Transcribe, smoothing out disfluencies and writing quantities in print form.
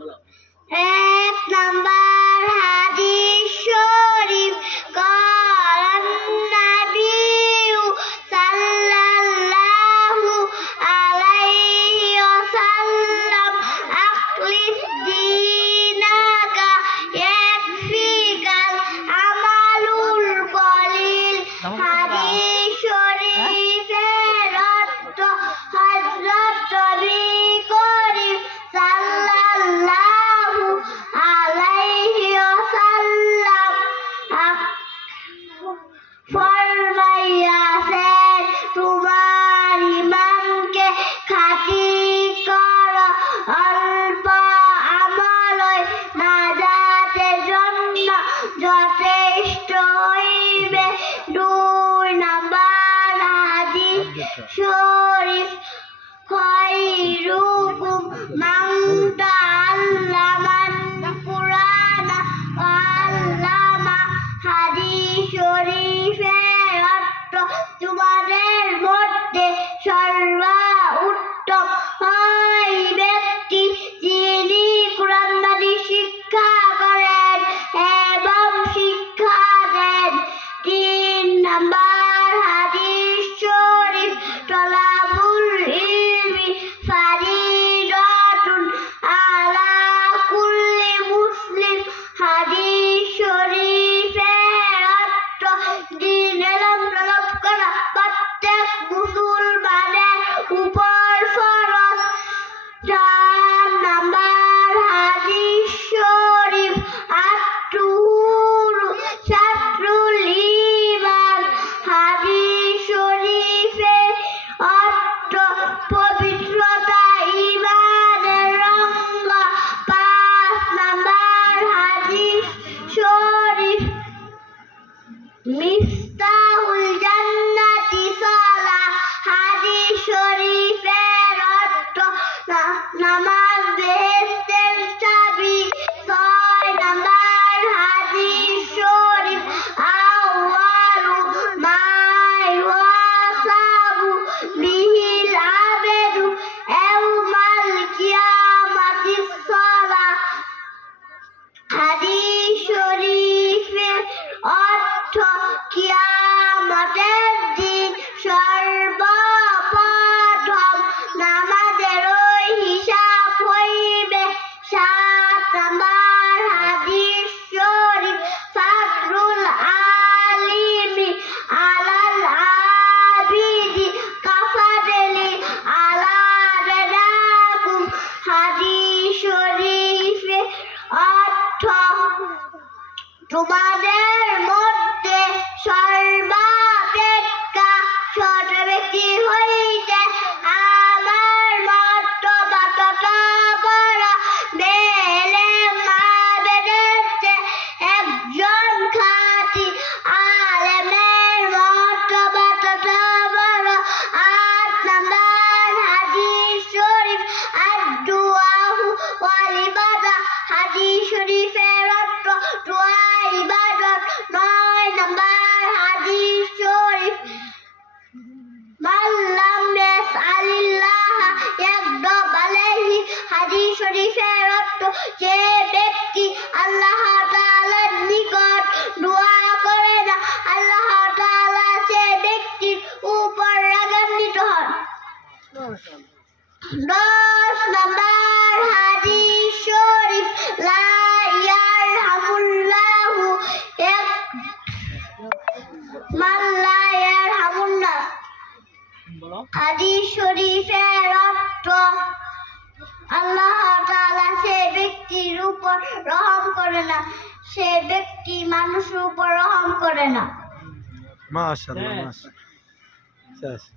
এক নাম্বার হাদিস শরীফ قال النبي صلى الله عليه وسلم أخلص دينك يكفيك العمل القليل হাদিস শরীফের অর্থ হযরত নবী করিম সাল্লাল্লাহু আলাইহি ওয়াসাল্লাম ফরমাইয়াছেন তোমার ঈমানকে খাঁটি করো অল্প আমলই নাজাতের জন্য যথেষ্ট হইবে। দুই নাম্বার হাদিস শরীফ খায়রুকুম মান তাআল্লামাল কুরআন ওয়া আল্লামা হাদিস শরীফের অর্থ তোমাদের মধ্যে সর্বোত্তম ওই ব্যক্তি যিনি কুরআন হাদিস শিক্ষা করেন এবং শিক্ষা দেন। তিন নাম্বার হাদিস শরীফ তলাবুল ইলমি ফারিদাতুন আলা কুল্লি মুসলিম হাদিস শরীফের অর্থ দ্বীনের তলব করা প্রত্যেক মুসলমানের উপর ফরজ। চার নাম্বার হাদিস শরীফ আত-তুহুরু শাতরুল ঈমান হাদিস শরীফের অর্থ পবিত্রতা ঈমানের রঙ। পাঁচ নাম্বার হাদিস শরীফ মিফতাহুল জান্নাতি সালাহ হাদিস শরীফের অর্থ নামাজ বেহেশতের চাবি। ছয় নাম্বার হাদিস শরীফ আউয়ালু মা ইউহাসাবু বিহিল আবদু ইয়াওমাল কিয়ামাতিস সালাহ হাদিস শরীফের অর্থ কিয়ামতের দিন সর্বপ্রথম নামাজের হিসাব হইবে। সাত নাম্বার হাদিস শরীফ ফাদলুল আলিমি আলাল আবিদি কাফাদলি আলা আদনাকুম হাদিস শরীফের অর্থ তোমাদের মধ্যে সর্বাপেক্ষা ছোট ব্যক্তি হইতে আমার মর্তবা তত বড়। বেলেম আবেদের চেয়ে একজন খাঁটি আলেমের মর্তবা তত বড়। আট নাম্বার হাদিস শরীফ আদ-দুআউ ওয়াল ইবাদাহ হাদিস শরীফের অর্থ দোয়া ইবাদত। নয় নাম্বার হাদিস শরীফ মান লাম ইয়াসআলিল্লাহ ইয়াগদাব আলাইহি হাদিস শরীফের অর্থ যে ব্যক্তি আল্লাহ তাআলার নিকট দোয়া করে না আল্লাহ তাআলা সে ব্যক্তির উপর রাগান্বিত হন। দশ নাম্বার হাদিস শরীফ লা ইয়ারহামুল্লাহু মান লা ইয়ারহামুন নাস হাদিস শরীফের অর্থ আল্লাহ তাআলা সে ব্যক্তির উপর রহম করে না, সে ব্যক্তি মানুষের উপর রহম করে না। মাশাআল্লাহ মাশাআল্লাহ।